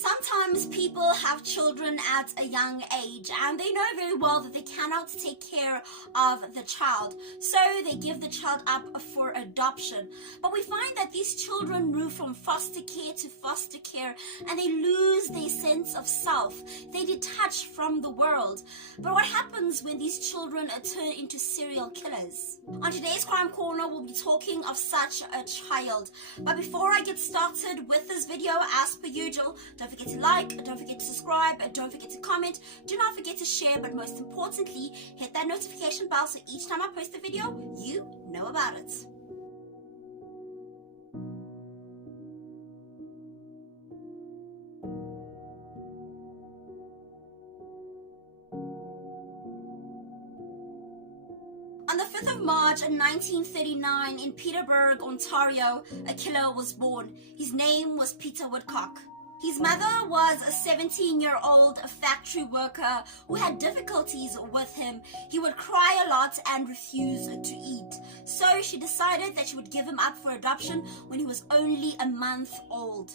Sometimes people have children at a young age and they know very well that they cannot take care of the child, so they give the child up for adoption. But we find that these children move from foster care to foster care and they lose their sense of self. They detach from the world. But what happens when these children turn into serial killers? On today's Crime Corner, we'll be talking of such a child. But before I get started with this video, as per usual, don't forget to like, don't forget to subscribe, don't forget to comment, do not forget to share, but most importantly, hit that notification bell so each time I post a video, you know about it. On the 5th of March 1939 in Peterborough, Ontario, a killer was born. His name was Peter Woodcock. His mother was a 17-year-old factory worker who had difficulties with him. He would cry a lot and refuse to eat. So she decided that she would give him up for adoption when he was only a month old.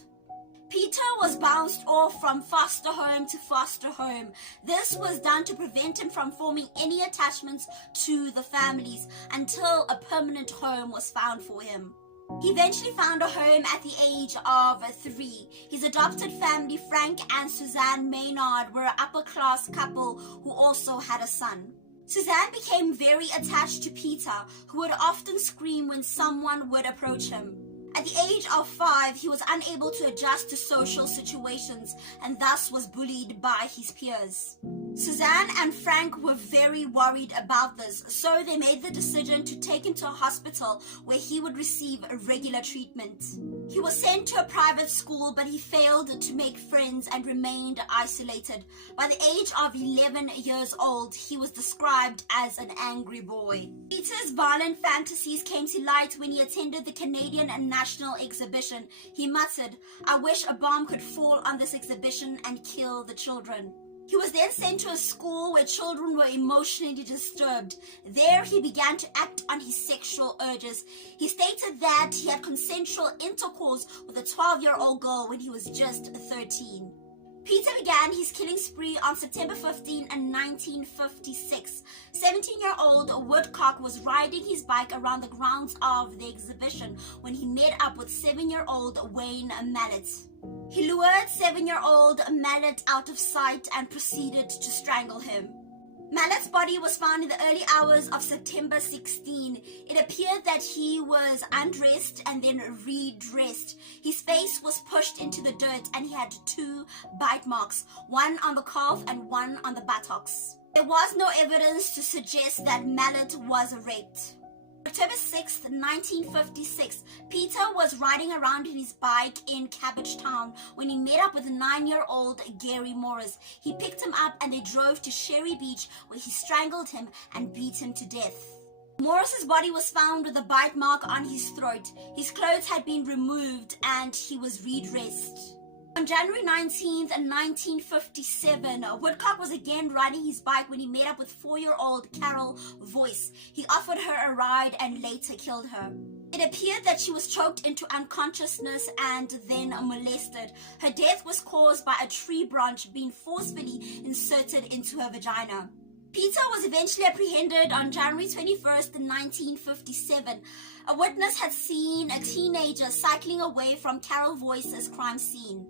Peter was bounced off from foster home to foster home. This was done to prevent him from forming any attachments to the families until a permanent home was found for him. He eventually found a home at the age of 3. His adopted family, Frank and Suzanne Maynard, were an upper-class couple who also had a son. Suzanne became very attached to Peter, who would often scream when someone would approach him. At the age of 5, he was unable to adjust to social situations and thus was bullied by his peers. Suzanne and Frank were very worried about this, so they made the decision to take him to a hospital where he would receive regular treatment. He was sent to a private school, but he failed to make friends and remained isolated. By the age of 11 years old, he was described as an angry boy. Peter's violent fantasies came to light when he attended the Canadian National Exhibition. He muttered, "I wish a bomb could fall on this exhibition and kill the children." He was then sent to a school where children were emotionally disturbed. There he began to act on his sexual urges. He stated that he had consensual intercourse with a 12-year-old girl when he was just 13. Peter began his killing spree on September 15, 1956. 17-year-old Woodcock was riding his bike around the grounds of the exhibition when he met up with 7-year-old Wayne Mallet. He lured 7-year-old Mallet out of sight and proceeded to strangle him. Mallet's body was found in the early hours of September 16. It appeared that he was undressed and then redressed. His face was pushed into the dirt and he had 2 bite marks, one on the calf and one on the buttocks. There was no evidence to suggest that Mallet was raped. October 6, 1956, Peter was riding around in his bike in Cabbagetown when he met up with 9-year-old Gary Morris. He picked him up and they drove to Sherry Beach where he strangled him and beat him to death. Morris's body was found with a bite mark on his throat. His clothes had been removed and he was redressed. On January 19th, 1957, Woodcock was again riding his bike when he met up with 4-year-old Carol Voice. He offered her a ride and later killed her. It appeared that she was choked into unconsciousness and then molested. Her death was caused by a tree branch being forcefully inserted into her vagina. Peter was eventually apprehended on January 21st, 1957. A witness had seen a teenager cycling away from Carol Voice's crime scene.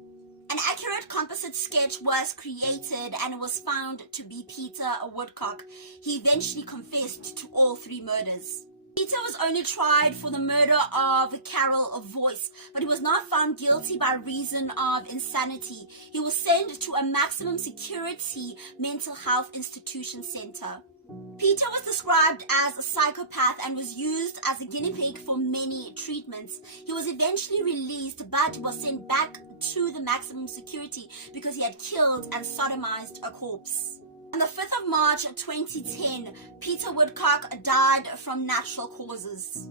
An accurate composite sketch was created and it was found to be Peter Woodcock. He eventually confessed to all 3 murders. Peter was only tried for the murder of Carol Voice, but he was not found guilty by reason of insanity. He was sent to a maximum security mental health institution center. Peter was described as a psychopath and was used as a guinea pig for many treatments. He was eventually released but was sent back to the maximum security because he had killed and sodomized a corpse. On the 5th of March 2010, Peter Woodcock died from natural causes.